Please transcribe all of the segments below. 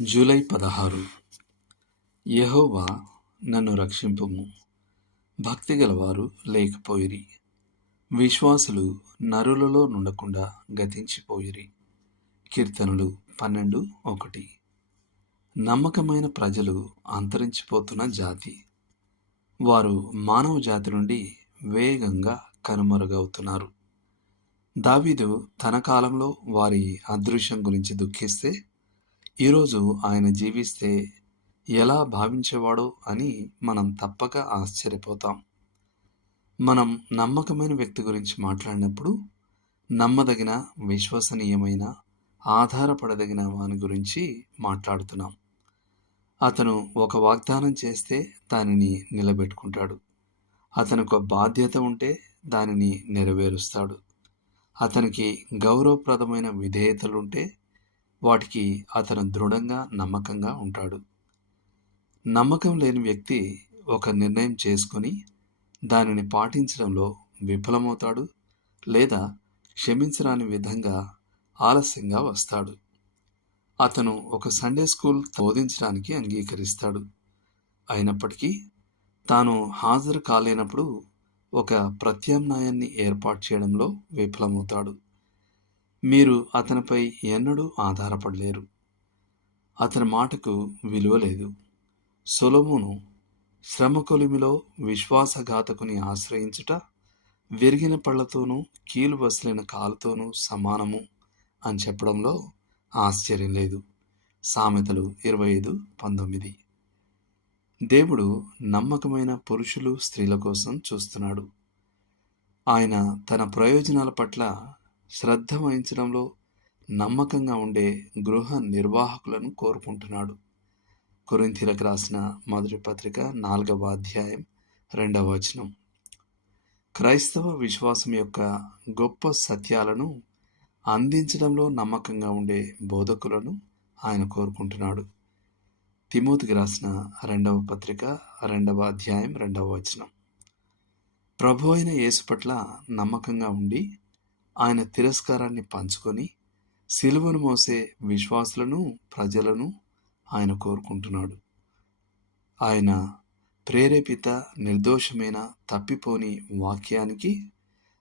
July 16. యెహోవా నన్ను రక్షింపుము. భక్తి గలవారు లేకపోయిరి, విశ్వాసులు నరులలో నుండకుండా గతించిపోయిరి. కీర్తనలు 12:1. నమ్మకమైన ప్రజలు అంతరించిపోతున్న జాతి. వారు మానవ జాతి నుండి వేగంగా కనుమరుగవుతున్నారు. దావీదు తన కాలంలో వారి అదృశ్యం గురించి దుఃఖిస్తే, ఈరోజు ఆయన జీవిస్తే ఎలా భావించేవాడో అని మనం తప్పక ఆశ్చర్యపోతాం. మనం నమ్మకమైన వ్యక్తి గురించి మాట్లాడినప్పుడు నమ్మదగిన, విశ్వసనీయమైన, ఆధారపడదగిన వాని గురించి మాట్లాడుతున్నాం. అతను ఒక వాగ్దానం చేస్తే దానిని నిలబెట్టుకుంటాడు. అతనికి ఒక బాధ్యత ఉంటే దానిని నెరవేరుస్తాడు. అతనికి గౌరవప్రదమైన విధేయతలుంటే వాటికి అతను దృఢంగా, నమ్మకంగా ఉంటాడు. నమ్మకం లేని వ్యక్తి ఒక నిర్ణయం చేసుకొని దానిని పాటించడంలో విఫలమవుతాడు, లేదా క్షమించరాని విధంగా ఆలస్యంగా వస్తాడు. అతను ఒక సండే స్కూల్ బోధించడానికి అంగీకరిస్తాడు. అయినప్పటికీ తాను హాజరు కాలేనప్పుడు ఒక ప్రత్యామ్నాయాన్ని ఏర్పాటు చేయడంలో విఫలమవుతాడు. మీరు అతనిపై ఎన్నడూ ఆధారపడలేరు. అతని మాటకు విలువ లేదు. సొలొమోను శ్రమకొలిమిలో విశ్వాసఘాతకుని ఆశ్రయించుట విరిగిన పళ్లతోనూ కీలు వసిలిన కాలుతోనూ సమానము అని చెప్పడంలో ఆశ్చర్యం లేదు. సామెతలు 25:19. దేవుడు నమ్మకమైన పురుషులు, స్త్రీల కోసం చూస్తున్నాడు. ఆయన తన ప్రయోజనాల పట్ల శ్రద్ధ వహించడంలో నమ్మకంగా ఉండే గృహ నిర్వాహకులను కోరుకుంటున్నాడు. కొరింథీయులకు రాసిన మొదటి పత్రిక 4వ అధ్యాయం 2వ వచనం. క్రైస్తవ విశ్వాసం యొక్క గొప్ప సత్యాలను అందించడంలో నమ్మకంగా ఉండే బోధకులను ఆయన కోరుకుంటున్నాడు. తిమోతికి రాసిన 2వ పత్రిక 2వ అధ్యాయం 2వ వచనం. ప్రభు అయిన యేసు పట్ల నమ్మకంగా ఉండి ఆయన తిరస్కారాన్ని పంచుకొని సిలువను మోసే విశ్వాసులను, ప్రజలను ఆయన కోరుకుంటున్నాడు. ఆయన ప్రేరేపిత, నిర్దోషమైన, తప్పిపోని వాక్యానికి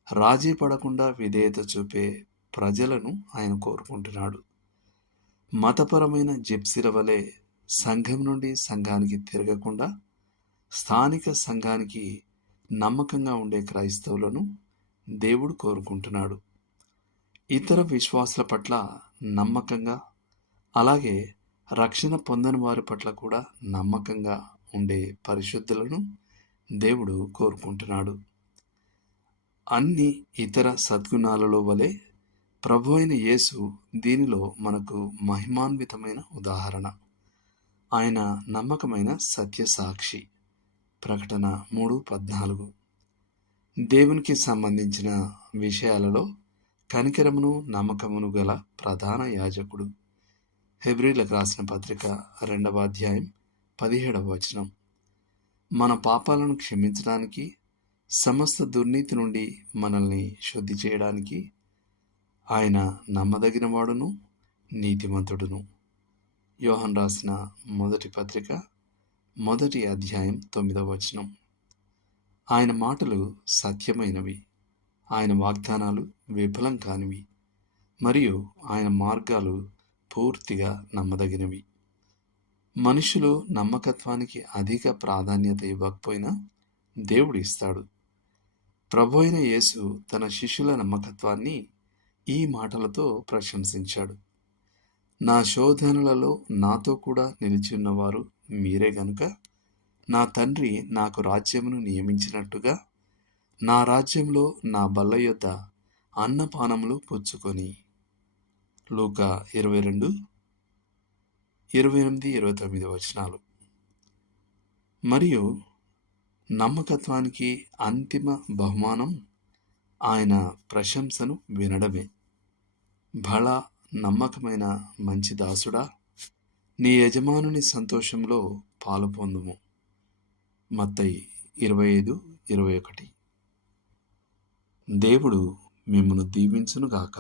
రాజీ పడకుండా విధేయత చూపే ప్రజలను ఆయన కోరుకుంటున్నాడు. మతపరమైన జిప్సీల వలె సంఘం నుండి సంఘానికి తిరగకుండా స్థానిక సంఘానికి నమ్మకంగా ఉండే క్రైస్తవులను దేవుడు కోరుకుంటున్నాడు. ఇతర విశ్వాసుల పట్ల నమ్మకంగా, అలాగే రక్షణ పొందని వారి పట్ల కూడా నమ్మకంగా ఉండే పరిశుద్ధులను దేవుడు కోరుకుంటున్నాడు. అన్ని ఇతర సద్గుణాలలో వలె ప్రభు అయిన యేసు దీనిలో మనకు మహిమాన్వితమైన ఉదాహరణ. ఆయన నమ్మకమైన సత్యసాక్షి. ప్రకటన 3:14. దేవునికి సంబంధించిన విషయాలలో కనికరమును, నమ్మకమును గల ప్రధాన యాజకుడు. హెబ్రీయులకు రాసిన పత్రిక 2వ అధ్యాయం 17వ వచనం. మన పాపాలను క్షమించడానికి, సమస్త దుర్నీతి నుండి మనల్ని శుద్ధి చేయడానికి ఆయన నమ్మదగిన వాడును, నీతిమంతుడును. యోహాను రాసిన మొదటి పత్రిక 1వ అధ్యాయం 9వ వచనం. ఆయన మాటలు సత్యమైనవి, ఆయన వాగ్దానాలు విఫలం కానివి, మరియు ఆయన మార్గాలు పూర్తిగా నమ్మదగినవి. మనుషులు నమ్మకత్వానికి అధిక ప్రాధాన్యత ఇవ్వకపోయినా దేవుడు ఇస్తాడు. ప్రభు అయిన యేసు తన శిష్యుల నమ్మకత్వాన్ని ఈ మాటలతో ప్రశంసించాడు. నా శోధనలలో నాతో కూడా నిలిచి ఉన్నవారు మీరే గనుక నా తండ్రి నాకు రాజ్యమును నియమించినట్టుగా నా రాజ్యంలో నా బల్ల యొద్ద అన్నపానములు పుచ్చుకొని. లూకా 22:28-29 వచనాలు. మరియు నమ్మకత్వానికి అంతిమ బహుమానం ఆయన ప్రశంసను వినడమే. బలా నమ్మకమైన మంచి దాసుడా, నీ యజమానుని సంతోషంలో పాలు పొందుము. మత్తయి 25:21. దేవుడు మిమ్మును దీవించునుగాక.